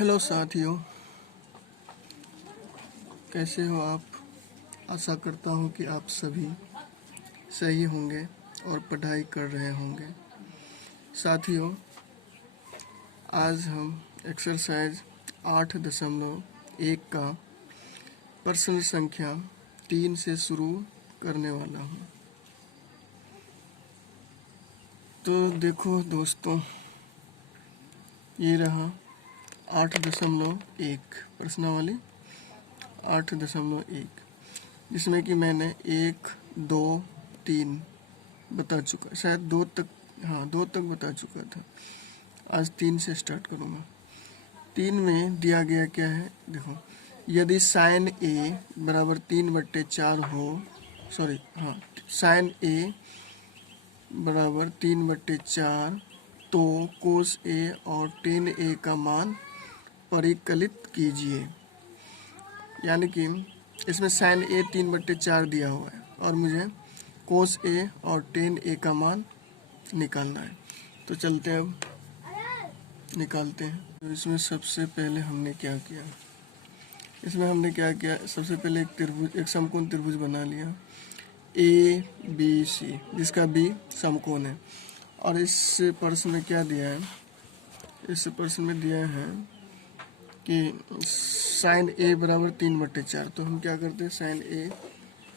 Hello साथियों, कैसे हो आप। आशा करता हूँ कि आप सभी सही होंगे और पढ़ाई कर रहे होंगे। साथियों, आज हम एक्सरसाइज 8.1 का प्रश्न संख्या 3 से शुरू करने वाला हूँ। तो देखो दोस्तों, ये रहा 8.1 प्रश्नावली 8.1, जिसमें कि मैंने 1, 2, 3 बता चुका, शायद 2 तक, हाँ 2 तक बता चुका था। आज 3 से स्टार्ट करूँगा। 3 में दिया गया क्या है, देखो, यदि साइन ए बराबर 3/4 हो, साइन ए बराबर 3/4, तो कोस ए और टेन ए का मान परिकलित कीजिए। यानी कि इसमें साइन ए 3/4 दिया हुआ है और मुझे कोस ए और टेन ए का मान निकालना है। तो चलते हैं, अब निकालते हैं। तो इसमें सबसे पहले हमने क्या किया, सबसे पहले एक समकोण त्रिभुज बना लिया ए बी सी, जिसका बी समकोण है। और इस प्रश्न में क्या दिया है, इस प्रश्न में दिया है कि साइन ए बराबर 3/4। तो हम क्या करते हैं, साइन ए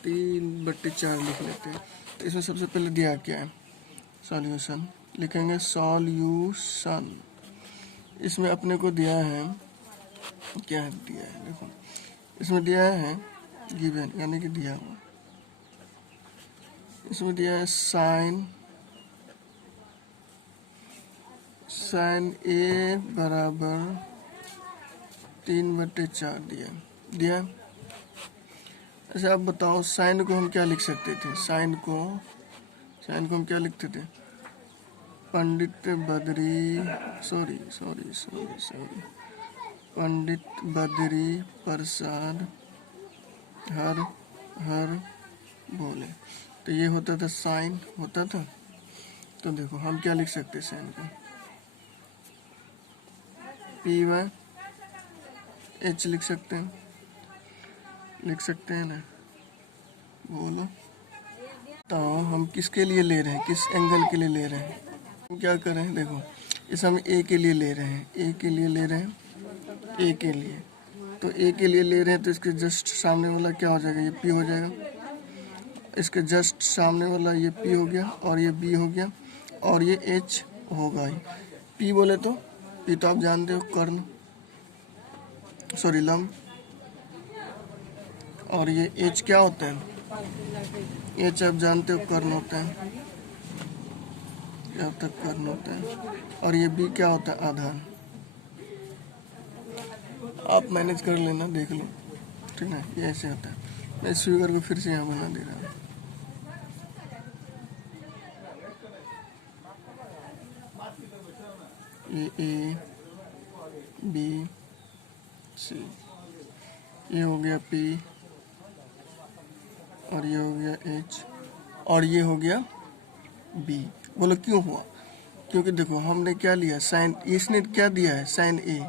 3/4 लिख लेते हैं। तो इसमें सबसे पहले दिया क्या है, सॉल्यूशन लिखेंगे। सॉल्यूशन इसमें अपने को दिया है, क्या दिया है, देखो इसमें दिया है गिवन, यानी कि दिया हुआ। इसमें दिया है साइन ए बराबर 3/4 दिया। अच्छा, अब बताओ साइन को हम क्या लिख सकते थे, साइन को हम क्या लिखते थे, पंडित बद्री प्रसाद हर बोले। तो ये होता था, साइन होता था। तो देखो हम क्या लिख सकते हैं, साइन को P/H लिख सकते हैं ना, बोलो। तो हम किसके लिए ले रहे हैं, किस एंगल के लिए ले रहे हैं, हम क्या करें, देखो इस हम ए के लिए ले रहे हैं, ए के लिए ले रहे हैं, ए के लिए। तो ए के लिए ले रहे हैं, तो इसके जस्ट सामने वाला क्या हो जाएगा, ये पी हो जाएगा। इसके जस्ट सामने वाला ये पी हो गया, और ये बी हो गया, और ये एच होगा ही। पी बोले तो पी तो आप जानते हो, कर्ण, लंब। और ये एच क्या होता है, एच आप जानते हो कर्ण होता है, यहाँ तक कर्ण होता है। और ये बी क्या होता है, आधार। आप मैनेज कर लेना, देख लो, ठीक है, ये ऐसे होता है। मैं इस फिगर को फिर से यहाँ बना दे रहा हूँ। ये ए बी सी, ये हो गया पी, और ये हो गया एच, और ये हो गया बी। बोलो क्यों हुआ, क्योंकि देखो हमने क्या लिया, साइन, इसने क्या दिया है, साइन ए,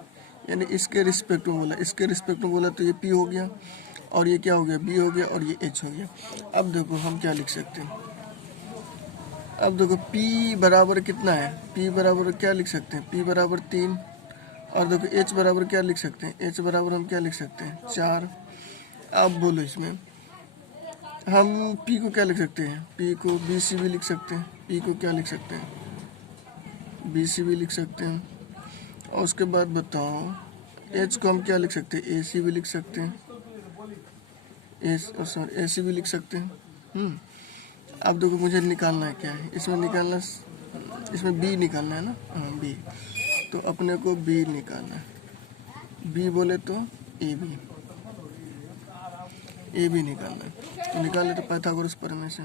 यानी इसके रिस्पेक्ट में बोला, तो ये पी हो गया, और ये क्या हो गया, बी हो गया, और ये एच हो गया। अब देखो हम क्या लिख सकते हैं, अब देखो P बराबर कितना है, P बराबर क्या लिख सकते हैं, P बराबर 3। और देखो H बराबर क्या लिख सकते हैं, H बराबर हम क्या लिख सकते हैं, 4। अब बोलो इसमें हम P को क्या लिख सकते हैं, P को BC भी लिख सकते हैं, P को क्या लिख सकते हैं, BC भी लिख सकते हैं। और उसके बाद बताओ H को हम क्या लिख सकते हैं, AC भी लिख सकते हैं, AC भी लिख सकते हैं। अब देखो मुझे निकालना है, क्या है इसमें निकालना, इसमें बी निकालना है ना, हाँ बी। तो अपने को बी निकालना है, बी बोले तो ए बी निकालना है। तो निकाले तो पाइथागोरस प्रमेय से,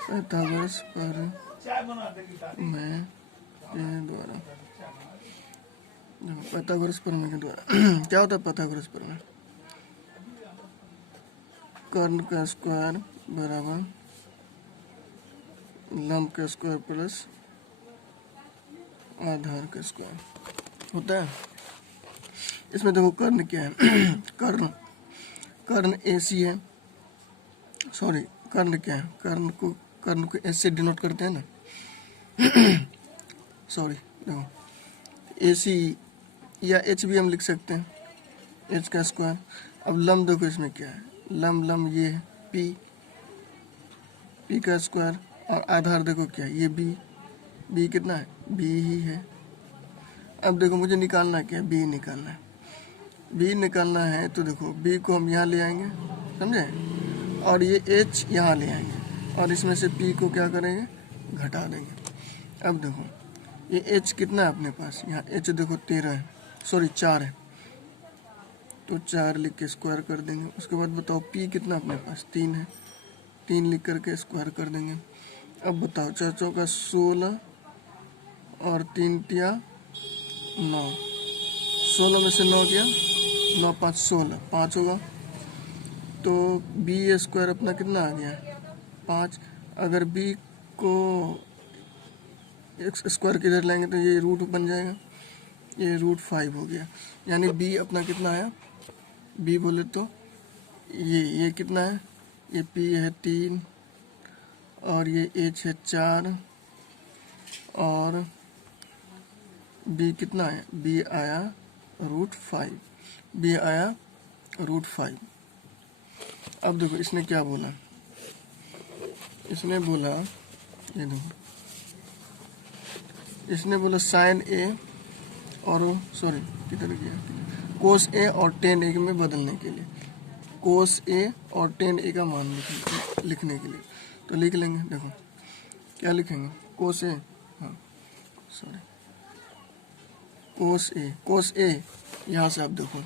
पाइथागोरस प्रमेय के द्वारा, पाइथागोरस प्रमेय के द्वारा क्या होता है पाइथागोरस प्रमेय, कर्ण का स्क्वायर बराबर लंब का स्क्वायर प्लस आधार का स्क्वायर होता है। इसमें देखो कर्ण क्या है कर्ण AC है, सॉरी कर्ण क्या है, कर्ण को S से डिनोट करते हैं ना सॉरी देखो AC या H भी हम लिख सकते हैं, H का स्क्वायर। अब लंब देखो इसमें क्या है, लंब ये है P का स्क्वायर, और आधार देखो क्या है, ये B कितना है, B ही है। अब देखो मुझे निकालना क्या है, B निकालना है तो देखो B को हम यहाँ ले आएंगे, समझे, और ये H यहाँ ले आएंगे, और इसमें से P को क्या करेंगे, घटा देंगे। अब देखो ये H कितना है अपने पास, यहाँ H देखो 13 है, सॉरी 4 है, तो 4 लिख के स्क्वायर कर देंगे। उसके बाद बताओ P कितना अपने पास, 3 है, 3 लिख करके स्क्वायर कर देंगे। अब बताओ 4 चौका 16 और 3 तिया 9, 16 में से 9 गया, 9 5 16, 5 होगा, तो B स्क्वायर अपना कितना आ गया, 5। अगर B को x स्क्वायर किधर लाएंगे तो ये रूट बन जाएगा, ये √5 हो गया। यानी B अपना कितना आया, B बोले तो ये कितना है, ये P है 3 और ये H है 4 और B कितना है, B आया √5, B आया √5। अब देखो इसने क्या बोला, इसने बोला ये देखो, इसने बोला sin A और सॉरी किधर गया, cos A और tan A में बदलने के लिए, cos A और tan A का मान लिखने के लिए, तो लिख लेंगे। देखो क्या लिखेंगे, cos A, हाँ सॉरी cos A यहाँ से आप देखो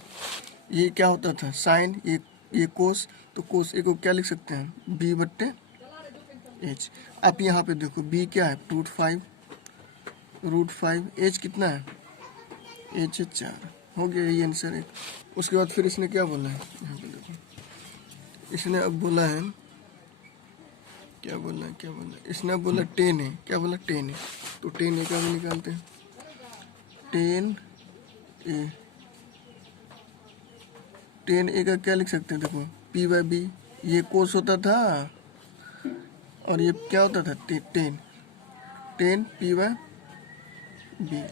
ये क्या होता था साइन, ये cos, तो cos A को क्या लिख सकते हैं, B/H। आप यहाँ पे देखो B क्या है, √5, H कितना है, H है 4, हो गया ये आंसर है। उसके बाद फिर इसने क्या बोला है, यहाँ पे देखो इसने अब बोला है क्या बोला है, इसने अब बोला tan है, क्या बोला tan है, तो tan A का भी निकालते हैं, tan A का क्या लिख सकते हैं, देखो P/B, ये cos होता था और ये क्या होता था, tan P/B।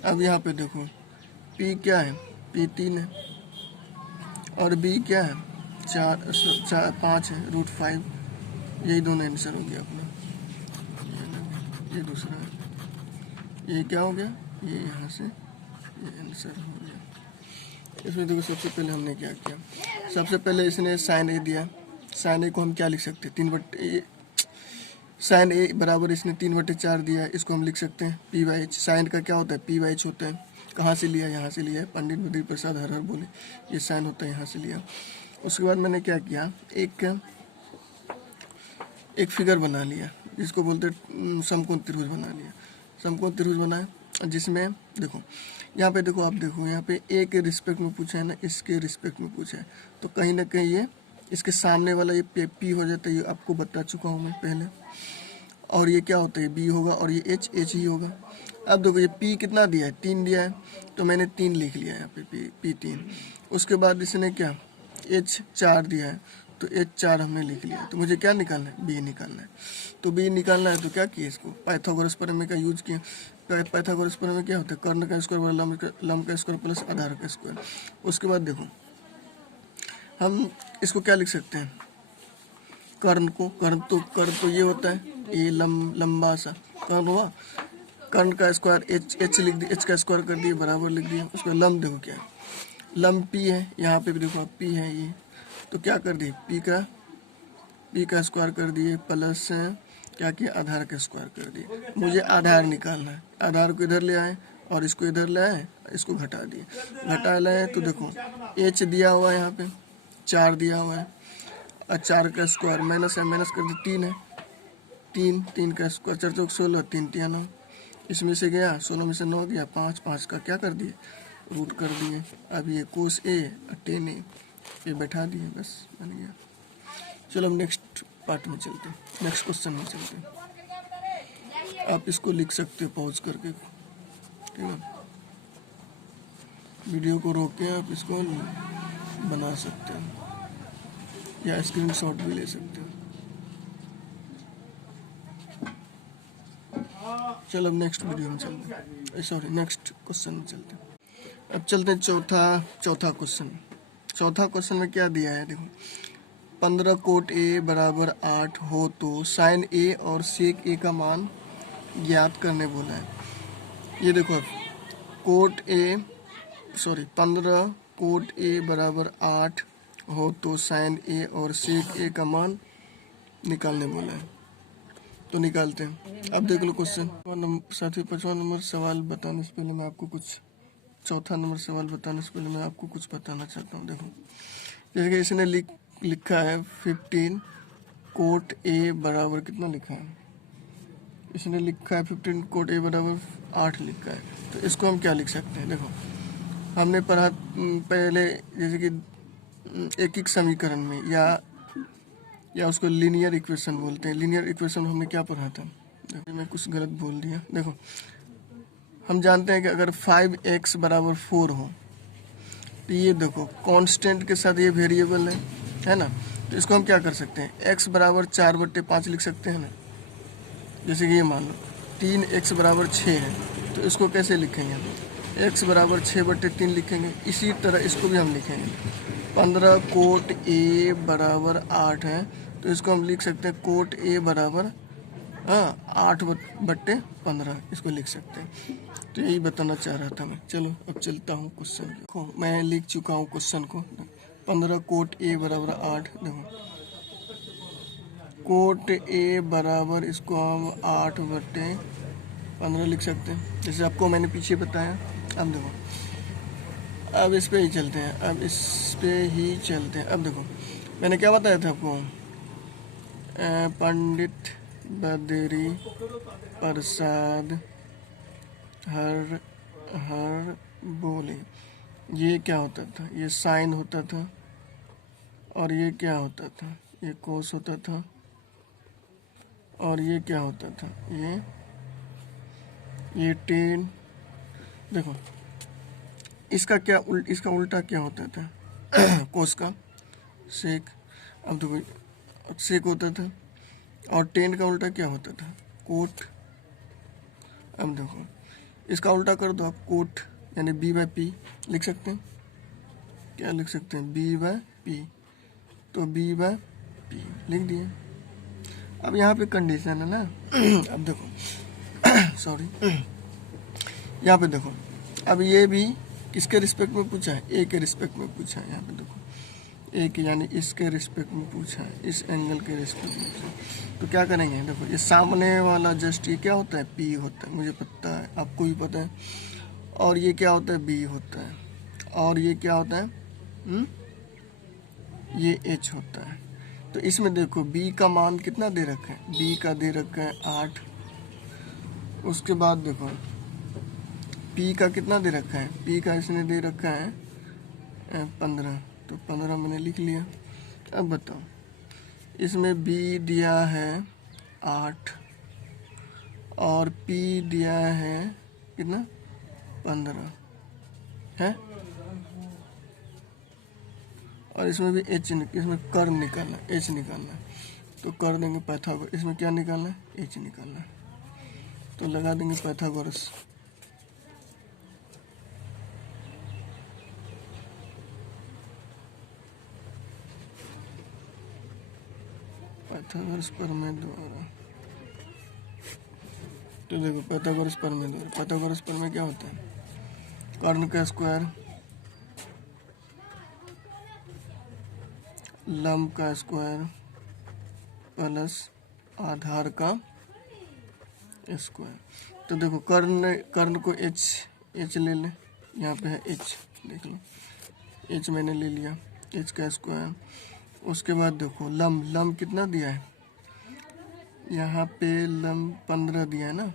अब यहाँ पे देखो P क्या है, P 3 है और B क्या है, 5 है, √5। यही दोनों आंसर हो गया अपना। ये दूसरा है, ये क्या हो गया, ये यहाँ से ये आंसर हो गया। इसमें देखो सबसे पहले हमने क्या किया, सबसे पहले इसने sin A दिया, sin A को हम क्या लिख सकते हैं, sin A बराबर इसने 3/4 दिया, इसको हम लिख सकते हैं P/H। साइन का क्या होता है, P/H होता है। कहाँ से लिया, यहाँ से लिया है, पंडित बद्री प्रसाद हर बोले, ये साइन होता है, यहाँ से लिया। उसके बाद मैंने क्या किया, एक फिगर बना लिया जिसको बोलते समकोण त्रिभुज बना लिया। समकोण त्रिभुज बनाया जिसमें देखो यहाँ पे देखो, आप देखो यहाँ पे A के रिस्पेक्ट में पूछा है ना, इसके रिस्पेक्ट में पूछा है, तो कहीं ना कहीं ये इसके सामने वाला ये P हो जाता है, ये आपको बता चुका हूँ मैं पहले। और ये क्या होता है, B होगा और ये H ही होगा। अब देखो ये P कितना दिया है, 3 दिया है, तो मैंने 3 लिख लिया यहाँ पे P 3। उसके बाद इसने क्या H 4 दिया है, तो H 4 हमने लिख लिया। तो मुझे क्या निकालना है, B निकालना है। तो B निकालना है तो क्या किया, इसको पाइथागोरस प्रमेय का यूज किया। पाइथागोरस प्रमेय क्या होता है, कर्ण का स्क्वायर बराबर लंब का स्क्वायर प्लस आधार का स्क्वायर। उसके बाद देखो हम इसको क्या लिख सकते हैं, कर्ण तो ये होता है, ये लंबा सा कर्ण हुआ, कर्ण का स्क्वायर H लिख दिया, H का स्क्वायर कर दिया, बराबर लिख दिया। उसके बाद लंब देखो क्या है, लंब P है, यहाँ पे भी देखो P है ये, तो क्या कर दिए P का स्क्वायर कर दिए प्लस क्या किया, आधार का स्क्वायर कर दिए। मुझे आधार निकालना है, आधार को इधर ले आए और इसको इधर ले आए, इसको घटा दिए, घटा लाए तो देखो H दिया हुआ है, यहाँ पे 4 दिया हुआ है, और 4 का स्क्वायर माइनस है, माइनस कर दिए 3 है, 3 का स्क्वायर 4 चौक 16, 3 तिया 9, इसमें से गया 16 में से 9 गया 5, 5 का क्या कर दिए, रूट कर दिए। अब ये cos A और tan A ये बैठा दिए, बस बन गया। चलो हम नेक्स्ट पार्ट में चलते हैं, नेक्स्ट क्वेश्चन में चलते हैं। आप इसको लिख सकते हो पॉज करके, ठीक है। वीडियो को रोक के आप इसको बना सकते हो या स्क्रीनशॉट भी ले सकते हो। चलो अब नेक्स्ट वीडियो में चलते हैं, सॉरी नेक्स्ट क्वेश्चन में चलते हैं। अब चलते हैं चौथा क्वेश्चन। चौथा क्वेश्चन में क्या दिया है देखो, 15 कोट ए बराबर 8 हो तो साइन ए और सेक ए का मान ज्ञात करने बोला है। ये देखो कोट ए 15 कोट ए बराबर 8 हो तो साइन ए और सेक ए का मान निकालने बोला है, तो निकालते हैं। अब देख लो क्वेश्चन साथियों। 5वां नंबर सवाल बताने से पहले मैं आपको कुछ, चौथा नंबर सवाल बताने से पहले मैं आपको कुछ बताना चाहता हूँ। देखो जैसे कि इसने लिखा है 15 कोट ए बराबर कितना लिखा है, इसने लिखा है 15 कोट ए बराबर 8 लिखा है, तो इसको हम क्या लिख सकते हैं। देखो हमने पढ़ा पहले, जैसे कि एक समीकरण में या उसको लीनियर इक्वेशन बोलते हैं। लीनियर इक्वेशन हमने क्या पढ़ा था, देखो मैं कुछ गलत बोल दिया। देखो हम जानते हैं कि अगर 5x बराबर 4 हो तो ये देखो कांस्टेंट के साथ ये वेरिएबल है ना, तो इसको हम क्या कर सकते हैं, x बराबर 4/5 लिख सकते हैं ना। जैसे कि ये मान लो 3x बराबर 6 है, तो इसको कैसे लिखेंगे हम, x बराबर 6/3 लिखेंगे। इसी तरह इसको भी हम लिखेंगे 15 कोट ए बराबर 8 है, तो इसको हम लिख सकते हैं कोट ए बराबर 8/15 इसको लिख सकते हैं। तो यही बताना चाह रहा था मैं। चलो अब चलता हूँ क्वेश्चन को, मैं लिख चुका हूँ क्वेश्चन को। 15 कोट ए बराबर 8, देखो कोट ए बराबर इसको हम 8/15 लिख सकते हैं, जैसे आपको मैंने पीछे बताया। अब देखो अब इस पे ही चलते हैं, अब देखो मैंने क्या बताया था आपको, पंडित बद्री प्रसाद हर बोले, ये क्या होता था, ये साइन होता था, और ये क्या होता था, ये कोस होता था, और ये क्या होता था, ये टेन। देखो इसका उल्टा क्या होता था कोस का सेक। अब देखो सेक होता था, और टेन का उल्टा क्या होता था, कोट। अब देखो इसका उल्टा कर दो आप, कोट यानी b/p लिख सकते हैं। क्या लिख सकते हैं, b/p, तो b/p लिख दिए। अब यहाँ पे कंडीशन है ना अब देखो सॉरी यहाँ पे देखो, अब ये भी किसके रिस्पेक्ट में पूछा है, ए के रिस्पेक्ट में पूछा है। यहाँ पे देखो ए के यानी इसके रिस्पेक्ट में पूछा है, इस एंगल के रिस्पेक्ट में पूछा है। तो क्या करेंगे, देखो ये सामने वाला जस्ट ये क्या होता है, पी होता है, मुझे पता है, आपको भी पता है। और ये क्या होता है, बी होता है, और ये क्या होता है, ये एच होता है। तो इसमें देखो बी का मान कितना दे रखा है, बी का दे रखा है 8। उसके बाद देखो पी का कितना दे रखा है, पी का इसने दे रखा है 15, तो 15 मैंने लिख लिया। अब बताओ इसमें बी दिया है 8 और पी दिया है कितना, 15 है, और इसमें भी एच, इसमें कर निकालना, एच निकालना, तो कर देंगे पाइथागोरस। इसमें क्या निकालना है, एच निकालना है, तो लगा देंगे पाइथागोरस। पाइथागोरस प्रमेय द्वारा, तो देखो पाइथागोरस प्रमेय द्वारा, पाइथागोरस प्रमेय क्या होता है, कर्ण का स्क्वायर लंब का स्क्वायर प्लस आधार का स्क्वायर। तो देखो कर्ण को एच ले लें, यहाँ पे है एच, देख लो एच मैंने ले लिया, एच का स्क्वायर। उसके बाद देखो लंब कितना दिया है, यहाँ पे लंब 15 दिया है ना,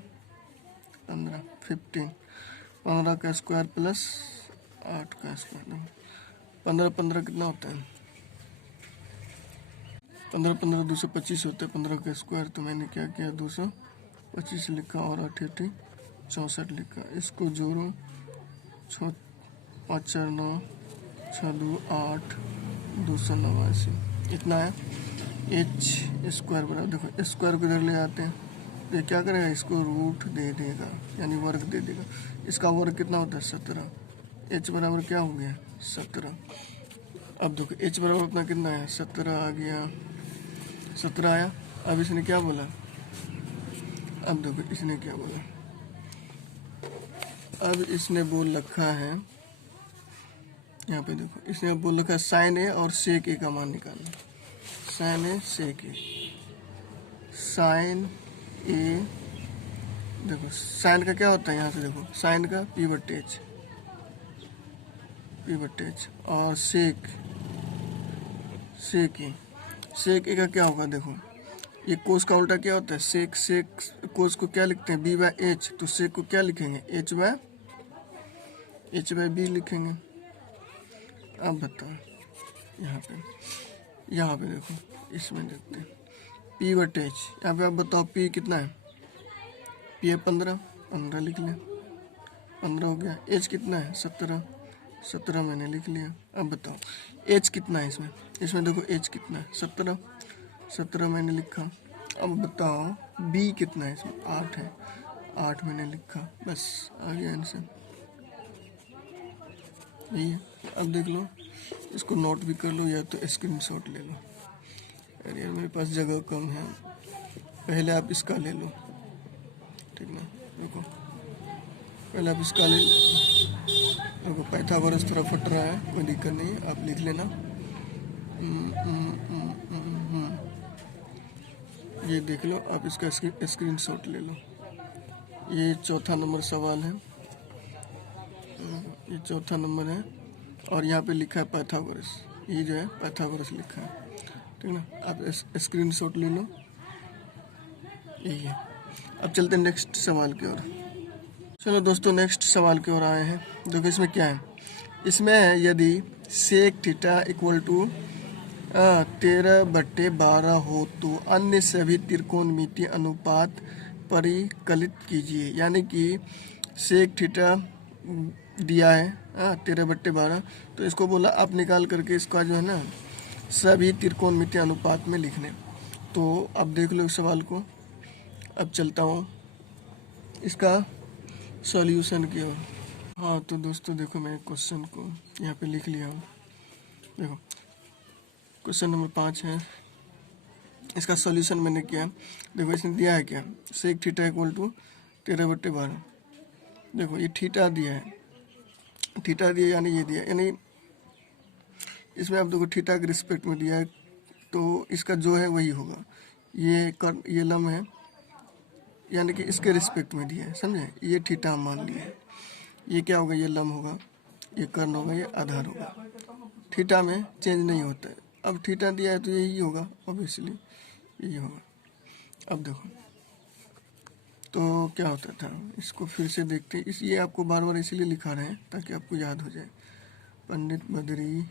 15 का स्क्वायर प्लस 8 का स्क्वायर, 15 कितना होता है, 15 225 होता है, 15 का स्क्वायर, तो मैंने क्या किया 225 25 लिखा और 8 64 लिखा। इसको जोड़ो, 5 4 9, 6 2 8, 289। इतना है एच स्क्वायर बराबर, देखो स्क्वायर को इधर ले आते हैं तो ये क्या करेगा, इसको रूट दे देगा यानी वर्ग दे देगा। इसका वर्ग कितना होता है 17। एच बराबर क्या हो गया 17। अब देखो एच बराबर उतना कितना है 17 आ गया, 17 आया। अब इसने क्या बोला, अब देखो इसने क्या बोला, अब इसने बोल रखा है यहाँ पे, देखो इसने बोल रखा है साइन ए और सेक ए का मान निकालना। साइन ए सेक ए, साइन ए, देखो साइन का क्या होता है यहाँ से, देखो साइन का पी बट्टे एच, पी बट्टे एच, और सेक सेक ए, सेक ए का क्या होगा, देखो ये कोस का उल्टा क्या होता है सेक, सेक कोस को क्या लिखते हैं बी बाय एच, तो सेक को क्या लिखेंगे एच बाय बी लिखेंगे। अब बताओ यहाँ पे देखो इसमें देखते हैं पी बटे एच, यहाँ पे आप बताओ पी कितना है, पी है 15 लिख लें, 15 हो गया। एच कितना है 17 मैंने लिख लिया। अब बताओ एच कितना है इसमें देखो एच कितना है 17 मैंने लिखा। अब बताओ बी कितना है इसमें, 8 है, 8 मैंने लिखा, बस आ गया आंसर, यही है। अब देख लो, इसको नोट भी कर लो या तो स्क्रीनशॉट ले लो। अरे यार मेरे पास जगह कम है, पहले आप इसका ले लो, ठीक ना, देखो पहले आप इसका ले लो। देखो पाइथागोरस थोड़ा फट रहा है, कोई दिक्कत नहीं है, आप लिख लेना। ये देख लो, आप इसका स्क्रीनशॉट ले लो। ये चौथा नंबर सवाल है, ये चौथा नंबर है और यहाँ पे लिखा है पाइथागोरस, ये जो है पाइथागोरस लिखा है, ठीक ना। आप स्क्रीनशॉट ले लो, यही है। अब चलते हैं नेक्स्ट सवाल की ओर। चलो दोस्तों नेक्स्ट सवाल की ओर आए हैं। देखो इसमें क्या है, इसमें है यदि सेक थीटा इक्वल टू 13/12 हो तो अन्य सभी त्रिकोणमितीय अनुपात परिकलित कीजिए। यानी कि सेक थीटा दिया है 13/12, तो इसको बोला आप निकाल करके इसका जो है ना सभी त्रिकोणमितीय अनुपात में लिखने। तो अब देख लो इस सवाल को। अब चलता हूँ इसका सॉल्यूशन की ओर। हाँ तो दोस्तों देखो मैं क्वेश्चन को यहाँ पे लिख लिया हूँ। देखो क्वेश्चन नंबर 5 है, इसका सॉल्यूशन मैंने किया। देखो इसने दिया है क्या, सेक थीटा इक्वल टू 13/12। देखो ये थीटा दिया है, थीटा दिया यानी ये दिया, यानी इसमें आप देखो थीटा के रिस्पेक्ट में दिया है तो इसका जो है वही होगा। ये लम है यानी कि इसके रिस्पेक्ट में दिया है, समझे। ये थीटा मान लिया है, ये क्या होगा, ये लम होगा, ये कर्ण होगा, ये आधार होगा। थीटा में चेंज नहीं होता है। अब थीटा दिया है तो यही होगा, ऑब्वियसली यही होगा। अब देखो तो क्या होता था, इसको फिर से देखते हैं। ये आपको बार बार इसलिए लिखा रहे हैं ताकि आपको याद हो जाए। पंडित बद्री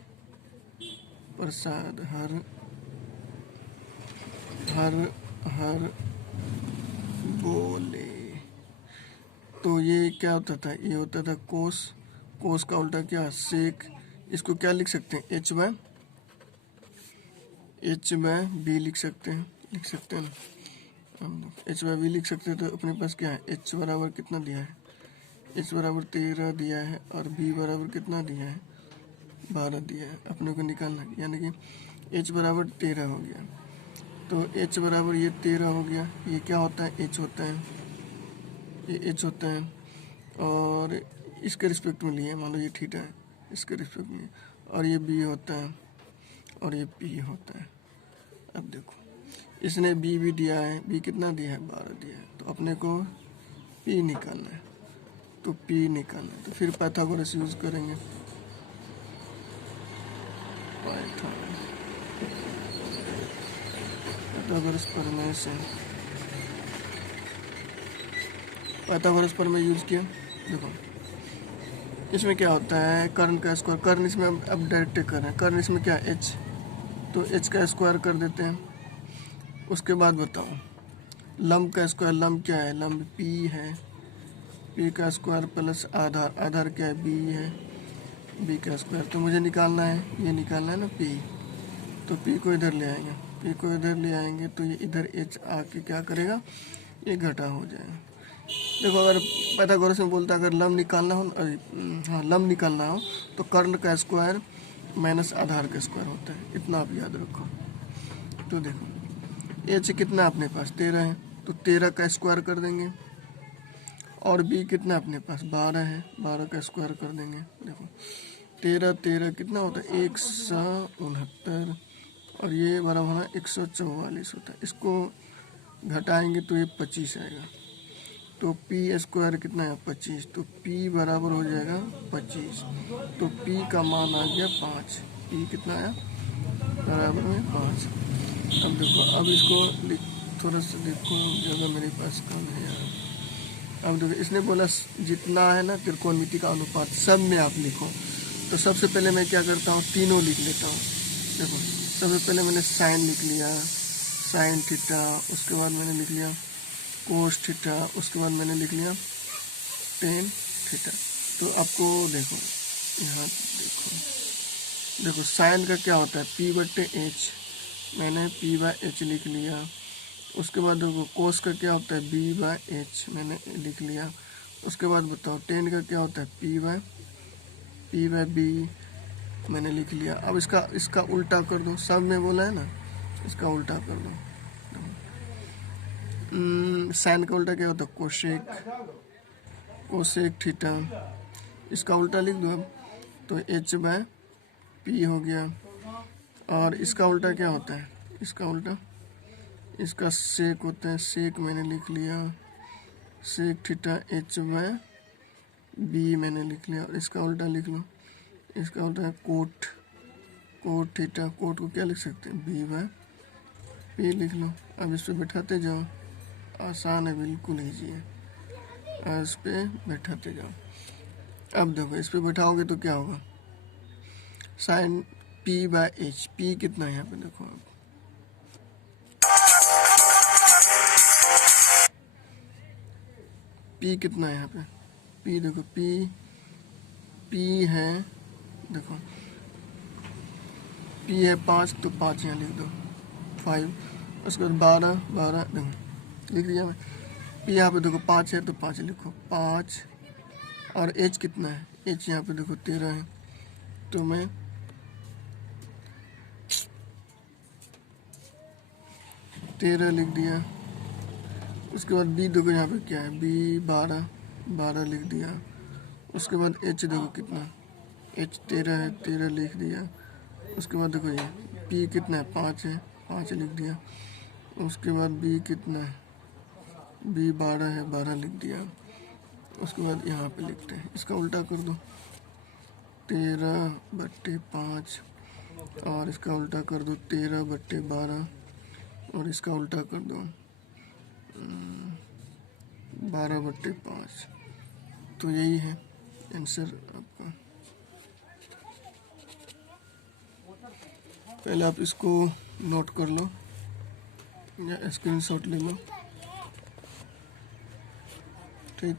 प्रसाद हर बोले, तो ये क्या होता था, ये होता था कोस का उल्टा क्या सेक। इसको क्या लिख सकते हैं, एच बाय बी लिख सकते हैं ना। एच बाय बी लिख सकते हैं। तो अपने पास क्या है, एच बराबर कितना दिया है, एच बराबर 13 दिया है और बी बराबर कितना दिया है 12 दिया है। अपने को निकालना है, यानी कि एच बराबर 13 हो गया। तो एच बराबर ये 13 हो गया। ये क्या होता है, एच होता है, ये एच होता है और इसके रिस्पेक्ट में लिए, मान लो ये थीटा है, इसके रिस्पेक्ट में, और ये बी होता है और ये पी होता है। अब देखो इसने बी भी दिया है, बी कितना दिया है 12 दिया है, तो अपने को पी निकालना है। तो पी निकालना है तो फिर पाइथागोरस यूज करेंगे। पाइथागोरस प्रमेय से, पाइथागोरस प्रमेय यूज किया। देखो इसमें क्या होता है, कर्ण का स्क्वायर, कर्ण इसमें अब डायरेक्ट कर रहे हैं, कर्ण इसमें क्या एच, तो एच का स्क्वायर कर देते हैं। उसके बाद बताओ लंब का स्क्वायर, लंब क्या है, लंब पी है, पी का स्क्वायर प्लस आधार, आधार क्या है, बी है, बी का स्क्वायर। तो मुझे निकालना है, ये निकालना है ना पी, तो पी को इधर ले आएंगे, पी को इधर ले आएंगे तो ये इधर एच आके क्या करेगा, ये घटा हो जाएगा। देखो अगर पाइथागोरस में बोलता है अगर लंब निकालना हो, हाँ लंब निकालना हो तो कर्ण का स्क्वायर माइनस आधार का स्क्वायर होता है, इतना आप याद रखो। तो देखो एच कितना अपने पास 13 है, तो 13 का स्क्वायर कर देंगे, और बी कितना अपने पास 12 है, 12 का स्क्वायर कर देंगे। देखो 13 13 कितना होता है 169, और ये बराबर होना 144 होता है। इसको घटाएंगे तो ये 25 आएगा, तो पी स्क्वायर कितना है 25, तो पी बराबर हो जाएगा 25, तो पी का मान आ गया 5, पी कितना आया बराबर में 5। अब देखो, अब इसको थोड़ा सा देखो, जगह मेरे पास कम है यार। अब देखो इसने बोला जितना है ना त्रिकोणमिति का अनुपात सब में आप लिखो, तो सबसे पहले मैं क्या करता हूँ, तीनों लिख लेता हूँ। देखो सबसे पहले मैंने साइन लिख लिया, साइन थीटा, उसके बाद मैंने लिख लिया कोस थीटा, उसके बाद मैंने लिख लिया टेन थीटा। तो आपको देखो यहाँ देखो साइन का क्या होता है p/h, मैंने p/h लिख लिया। उसके बाद देखो कोस का क्या होता है b/h, मैंने लिख लिया। उसके बाद बताओ टेन का क्या होता है p/b, मैंने लिख लिया। अब इसका उल्टा कर दो, सब में बोला है ना, इसका उल्टा कर दो। साइन का उल्टा क्या होता है कोसेक, कोसेक थीटा, इसका उल्टा लिख दो अब, तो h/p हो गया। और इसका उल्टा क्या होता है, इसका उल्टा, इसका सेक होता है, सेक मैंने लिख लिया, सेक थीटा h/b मैंने लिख लिया। और इसका उल्टा लिख लो, इसका उल्टा है कोट, कोट थीटा, कोट को क्या लिख सकते हैं b/p लिख लो। अब इस पर बैठाते जाओ, आसान है, बिल्कुल ईजी है, और इस पे बैठाते जाओ। अब देखो इस पे बैठाओगे तो क्या होगा, साइन p/h, p कितना है यहाँ पे देखो अब, p कितना है यहाँ पे, p देखो p है, देखो p है 5, तो 5 यहाँ लिख दो 5। उसके बाद 12 देखो लिख दिया मैं, p यहाँ पे देखो 5 है तो 5 लिखो 5। और h कितना है, h यहाँ पे देखो 13 है, तो मैं 13 लिख दिया। उसके बाद b देखो यहाँ पे क्या है b 12 लिख दिया। उसके बाद h देखो कितना, h 13 है, 13 लिख दिया। उसके बाद देखो ये p कितना है 5 है, 5 लिख दिया। उसके बाद b कितना है b 12 है, 12 लिख दिया। उसके बाद यहाँ पे लिखते हैं, इसका उल्टा कर दो 13/5, और इसका उल्टा कर दो 13/12, और इसका उल्टा कर दो 12/5। तो यही है आंसर आपका। पहले आप इसको नोट कर लो या स्क्रीनशॉट ले लो, ठीक।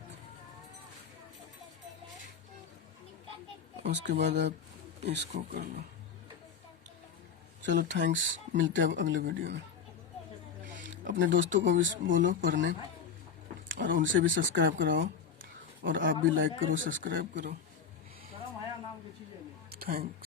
उसके बाद आप इसको कर लो। चलो थैंक्स, मिलते हैं अब अगले वीडियो में। अपने दोस्तों को भी बोलो पढ़ने, और उनसे भी सब्सक्राइब कराओ, और आप भी लाइक करो, सब्सक्राइब करो। थैंक्स।